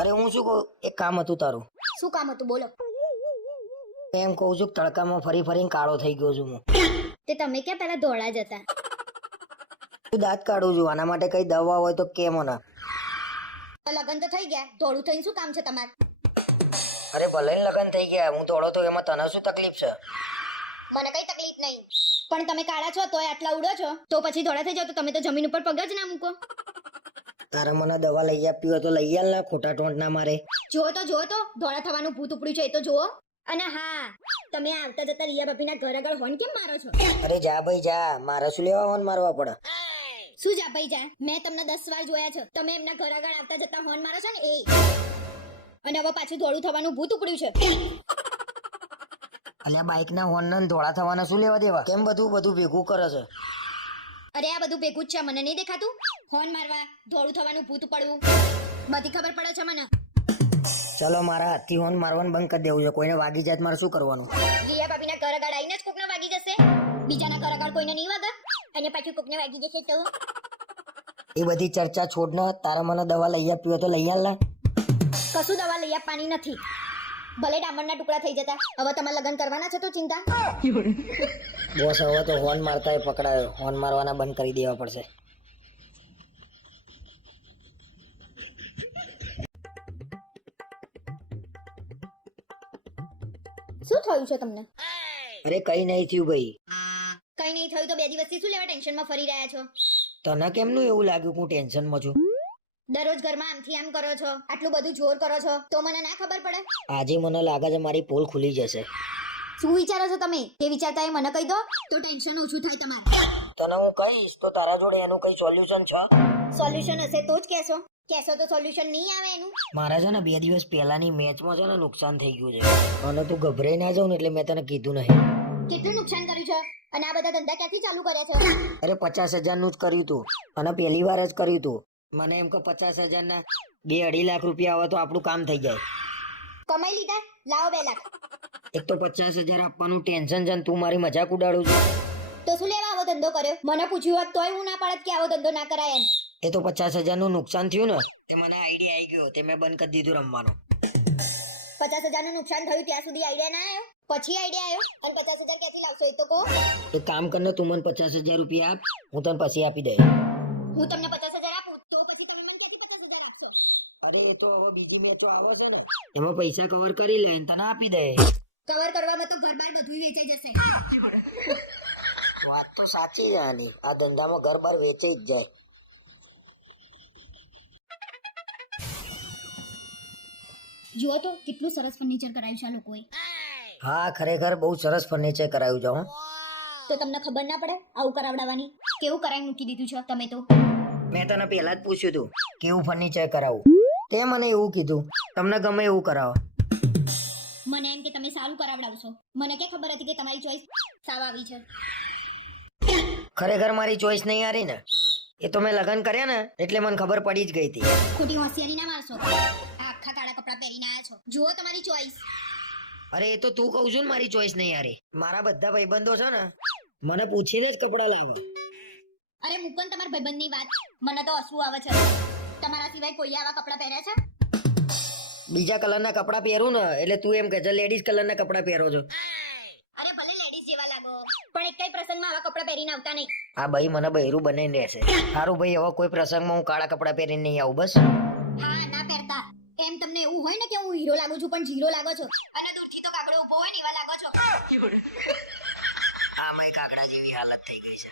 અરે હું શું કહું, એક કામ હતું તારું. શું કામ હતું બોલો? એમ કહું છું કે તડકામાં ફરી ફરીને કાળો થઈ ગયો છું હું. તે તમે ક્યાં પેલા ધોળા જ હતા? હું દાંત કાઢું છું, આના માટે કઈ દવા હોય તો કે મને. તો લગન તો થઈ ગયા, ધોળું થઈને શું કામ છે તમારે? અરે ભલે ને લગન થઈ ગયા, હું ધોળો તો એમાં તને શું તકલીફ છે? મને કઈ તકલીફ નહીં, પણ તમે કાળા છો તોય આટલા ઉડો છો, તો પછી ધોળા થઈ જાવ તો તમે તો જમીન ઉપર પગ જ ના મૂકો. તારે મને દવા લઈ આપી હોય તો લઈ આલ ને, ખોટા ટોંટ ના મારે. જુઓ તો ધોળા થવાનું ભૂત ઉપડ્યું છે એ તો જુઓ. અને હા, તમે આવતા જતા રિયા ભાભીના ઘર આગળ હોર્ન કેમ મારો છો? અરે જા ભાઈ જા, મારે શું લેવા હોન મારવા પડે? શું જા ભાઈ જા? મેં તમને 10 વાર જોયા છે, તમે એમના ઘર આગળ આવતા જતા હોર્ન મારો છો ને એ. અને હવે પાછું ધોળું થવાનું ભૂત ઉપડ્યું છે. અલ્યા બાઈક ના હોર્ન ને ધોળા થવાના શું લેવા દેવા? કેમ બધું ભેગું કરે છે? અરે આ બધું ભેગું જ છે, મને નહીં દેખાતું? હોર્ન મારવા, ધોળું થવાનું ભૂત પડવું, બધી ખબર પડે છે મને. ચલો મારા હાથથી હોર્ન મારવાનું બંધ કરી દેવું છે, કોઈને વાગી જાય મારે શું કરવાનું? રિયા ભાભીના ઘર આગળ આવીને જ કોકને વાગી જશે, બીજાના ઘર આગળ કોઈને નહીં વાગે, અને પાછું કોકને વાગી જશે તો? એ બધી ચર્ચા છોડ ને, તારે મને દવા લઈ આપી હોય તો લઈ આલ ને. કશું દવા લઈ આપવાની નથી, ભલે ડામરના ટુકડા થઈ જતા. હવે તમારે લગ્ન કરવાના છે તો ચિંતા. બોસ હવે તો હોર્ન મારતા પકડાયો, હોર્ન મારવાના બંધ કરી દેવા પડશે. શું થયું છે તમને? અરે કઈ નહીં થયું ભાઈ. કઈ નહીં થયું તો 2 દિવસથી શું લેવા ટેન્શનમાં ફરી રહ્યા છો? તને કેમનું એવું લાગ્યું કે હું ટેન્શનમાં છું? દરરોજ ઘરમાં આમથી આમ કરો છો, આટલું બધું જોર કરો છો, તો મને ના ખબર પડે? આજે મને લાગે છે મારી પોલ ખુલી જશે. શું વિચારો છો તમે? તે વિચારતા એ મને કહી દો તો ટેન્શન ઓછું થાય તમારે. તને હું કહીશ તો તારા જોડે એનું કઈ સોલ્યુશન છે? સોલ્યુશન હશે તો જ કહેશો તો સોલ્યુશન નહીં આવે એનું. મારા છે ને 2 દિવસ પહેલાની મેચમાં છે ને નુકસાન થઈ ગયું છે, અને તું ગભરાઈ ના જાવ ને એટલે મેં તને કીધું નહીં. કેટલું નુકસાન કર્યું છે? અને આ બધા ધંધા ક્યાંથી ચાલુ કર્યા છે? અરે 50,000 નું જ કર્યું તું, અને પહેલી વાર જ કર્યું તું. મને એમ કે 50,000 ના 2-2.5 લાખ રૂપિયા આવે તો આપણું કામ થઈ જાય. કમાઈ લીધા, લાવો 2 લાખ. એક તો 50,000 આપવાનું ટેન્શન છે, તું મારી મજાક ઉડાડું છું. તો શું લેવા આવો ધંધો કર્યો? મને પૂછ્યું હોત તોય હું ના પાડત કે આવો ધંધો ના કરાય એમ. એ તો 50,000 નું નુકસાન થયું ને, તે મને આઈડિયા આવી ગયો, તે મેં બંધ કરી દીધું રમવાનું. 50,000 નું નુકસાન થયું ત્યાં સુધી આઈડિયા ના આવ્યો? પછી આઈડિયા આવ્યો? અને 50,000 ક્યાંથી લાવશો એ તો કહો. એક કામ કરને, તું મને 50,000 રૂપિયા આપ, હું તને પછી આપી દઈશ. હું તમને 50,000 આપું તો પછી તમે મને ક્યાંથી 50,000 આપશો? અરે એ તો હવે બીજી મેચો આવે છે ને, એમાં પૈસા કવર કરી લે, તને આપી દે. કવર કરવામાં તો ઘર બાર બધું વેચાઈ જશે. વાત તો સાચી છે આની, આ ધંધામાં ઘર બાર વેચાઈ જ જાય. જુઓ તો કેટલું સરસ ફર્નિચર કરાયું છે આ લોકોએ. હા ખરેખર બહુ સરસ ફર્નિચર કરાયું છે. તો તમને ખબર ના પડે આવું કરાવડાવવાની? કેવું કરાવી મૂકી દીધું છે તમે તો. મેં તને પહેલા જ પૂછ્યું હતું કેવું ફર્નિચર કરાવું, તે મને એવું કીધું તમને ગમે એવું કરાવો. મને એમ કે તમે સારું કરાવડાવશો, મને કે ખબર હતી કે તમારી ચોઈસ સાવ આવી છે. ખરેખર મારી ચોઈસ નહીં હારી ને, એ તો મેં લગ્ન કર્યા ને એટલે મને ખબર પડી જ ગઈ હતી. ખોટી હોશિયારી ના મારશો, આ આખા કાળા કપડાં પહેરીને આવ્યા છો, જુઓ તમારી ચોઈસ. અરે એ તો તું કહું છું ને મારી ચોઈસ નહીં હારી, મારા બધા ભાઈબંધો છે ને મને પૂછીને જ કપડા લાવો. અરે મૂકન તમારા ભાઈબંધની વાત, મને તો હસવું આવે છે. તમારા સિવાય કોઈ આવા કપડાં પહેર્યા છે? બીજા કલરના કપડા પહેરું ને એટલે તું એમ કે છે લેડીઝ કલરના કપડા પહેરો છો. અરે ભલે લેડીઝ જેવા લાગો, પણ એક કઈ પ્રસંગમાં આવા કપડાં પહેરીને આવતા નહીં. આ ભાઈ મને બહેરું બનાવીને રહેશે. સારું ભાઈ, હવે કોઈ પ્રસંગમાં હું કાળા કપડા પહેરીને નહીં આવું બસ. હા ના પહેરતા. એમ તમને એવું હોય ને કે હું હીરો લાગુ છું પણ જીરો લાગો છો, અને દૂરથી તો કાગડો ઊભો હોય ને એવા લાગો છો. આમાં કાગડા જેવી હાલત થઈ ગઈ છે.